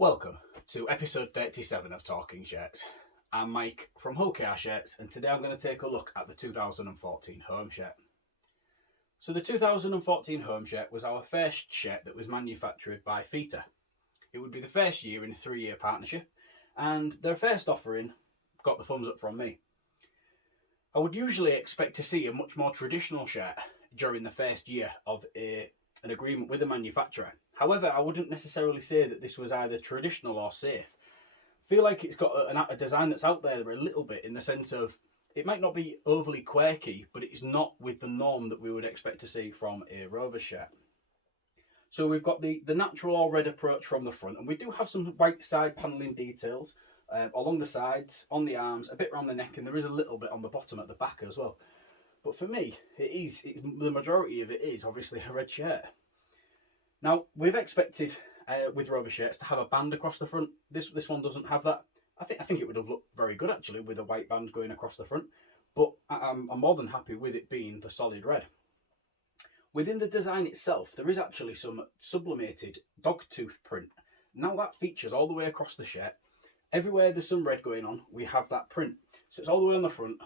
Welcome to episode 37 of Talking Shirts. I'm Mike from Hull Car Shirts, and today I'm going to take a look at the 2014 home shirt. So the 2014 home shirt was our first shirt that was manufactured by Fita. It would be the first year in a 3-year partnership, and their first offering got the thumbs up from me. I would usually expect to see a much more traditional shirt during the first year of an agreement with a manufacturer. However, I wouldn't necessarily say that this was either traditional or safe. I feel like it's got a design that's out there a little bit, in the sense of it might not be overly quirky, but it's not with the norm that we would expect to see from a Rovers shirt. So we've got the natural all red approach from the front, and we do have some white side panelling details along the sides, on the arms, a bit around the neck, and there is a little bit on the bottom at the back as well. But for me, the majority of it is obviously a red shirt. Now, we've expected with Rover shirts to have a band across the front. This one doesn't have that. I think it would have looked very good actually with a white band going across the front, but I'm more than happy with it being the solid red. Within the design itself, there is actually some sublimated dogtooth print. Now that features all the way across the shirt. Everywhere there's some red going on, we have that print. So it's all the way on the front,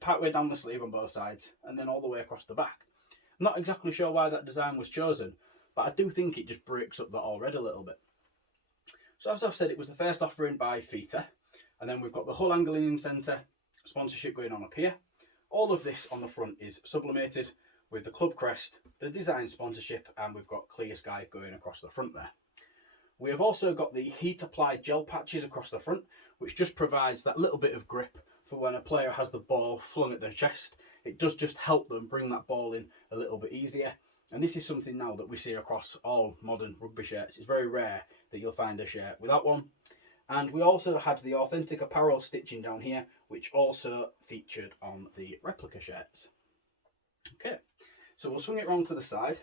part way down the sleeve on both sides, and then all the way across the back. I'm not exactly sure why that design was chosen, but I do think it just breaks up that all red a little bit. So as I've said, it was the first offering by Fita, and then we've got the Hull Angling in centre, sponsorship going on up here. All of this on the front is sublimated with the club crest, the design sponsorship, and we've got clear sky going across the front there. We have also got the heat applied gel patches across the front, which just provides that little bit of grip for when a player has the ball flung at their chest. It does just help them bring that ball in a little bit easier. And this is something now that we see across all modern rugby shirts. It's very rare that you'll find a shirt without one. And we also had the authentic apparel stitching down here, which also featured on the replica shirts. Okay, so we'll swing it round to the side.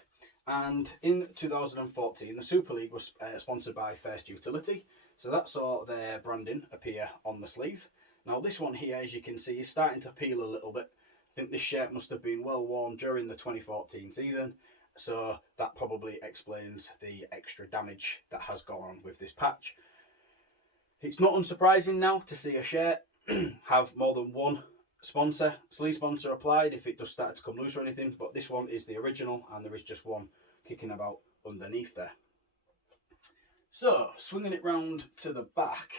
And in 2014, the Super League was sponsored by First Utility. So that saw their branding appear on the sleeve. Now this one here, as you can see, is starting to peel a little bit. I think this shirt must have been well worn during the 2014 season. So that probably explains the extra damage that has gone on with this patch. It's not unsurprising now to see a shirt have more than one sleeve sponsor applied if it does start to come loose or anything, but this one is the original and there is just one kicking about underneath there. So swinging it round to the back,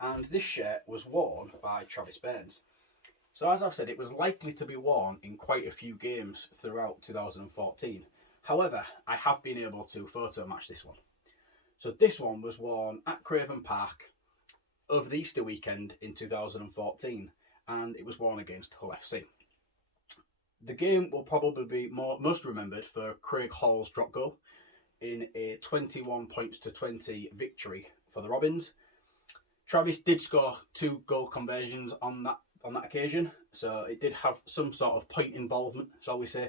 and this shirt was worn by Travis Burns. So as I've said, it was likely to be worn in quite a few games throughout 2014. However, I have been able to photo match this one. So this one was worn at Craven Park over the Easter weekend in 2014, and it was worn against Hull FC. The game will probably be most remembered for Craig Hall's drop goal in a 21 points to 20 victory for the Robins. Travis did score 2 goal conversions on that occasion, so it did have some sort of point involvement, shall we say,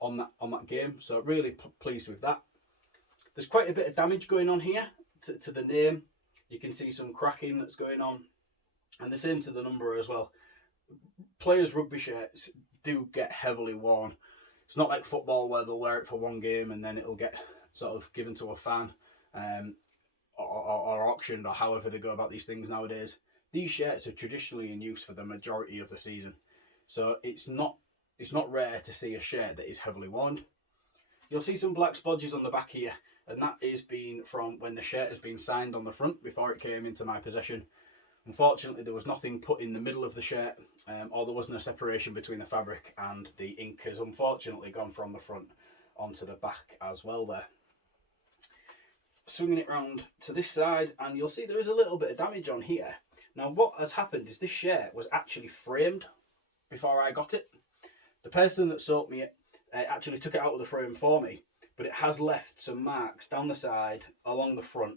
on that game. So really pleased with that. There's quite a bit of damage going on here to the name. You can see some cracking that's going on, and the same to the number as well. Players' rugby shirts do get heavily worn. It's not like football where they'll wear it for one game and then it'll get sort of given to a fan or auctioned, or however they go about these things nowadays. These shirts are traditionally in use for the majority of the season, so it's not rare to see a shirt that is heavily worn. You'll see some black splodges on the back here, and that is been from when the shirt has been signed on the front before it came into my possession. Unfortunately, there was nothing put in the middle of the shirt, or there was no separation between the fabric, and the ink has unfortunately gone from the front onto the back as well there. Swinging it round to this side, and you'll see there is a little bit of damage on here. Now what has happened is this shirt was actually framed before I got it. The person that sold me it actually took it out of the frame for me, but it has left some marks down the side, along the front,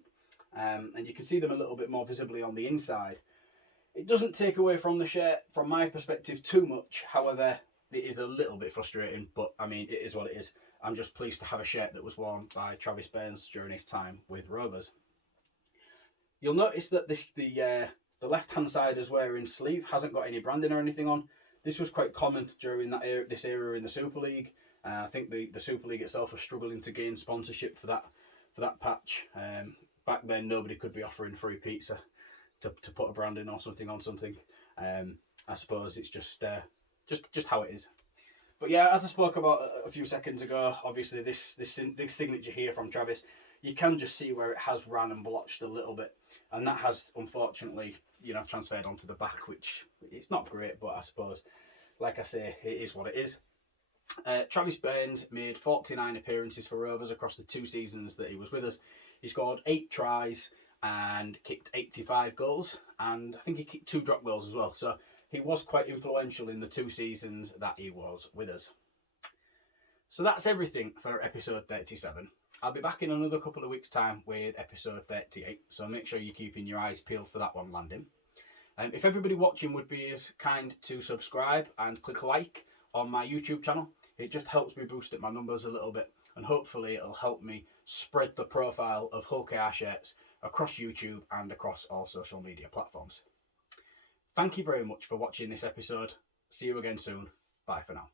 and you can see them a little bit more visibly on the inside. It doesn't take away from the shirt, from my perspective, too much. However, it is a little bit frustrating, but I mean, it is what it is. I'm just pleased to have a shirt that was worn by Travis Burns during his time with Rovers. You'll notice that the left-hand side is wearing sleeve, hasn't got any branding or anything on. This was quite common during this era in the Super League. I think the Super League itself was struggling to gain sponsorship for that patch. back then nobody could be offering free pizza to put a branding or something on something. I suppose it's just how it is. But yeah, as I spoke about a few seconds ago, obviously this signature here from Travis, you can just see where it has ran and blotched a little bit, and that has unfortunately, transferred onto the back, which it's not great, but I suppose, like I say, it is what it is. Travis Bairns made 49 appearances for Rovers across the 2 seasons that he was with us. He scored 8 tries and kicked 85 goals, and I think he kicked 2 drop goals as well. So he was quite influential in the 2 seasons that he was with us. So that's everything for episode 37. I'll be back in another couple of weeks' time with episode 38, so make sure you're keeping your eyes peeled for that one landing. If everybody watching would be as kind to subscribe and click like on my YouTube channel, it just helps me boost up my numbers a little bit, and hopefully it'll help me spread the profile of Hull KR Shirts across YouTube and across all social media platforms. Thank you very much for watching this episode. See you again soon. Bye for now.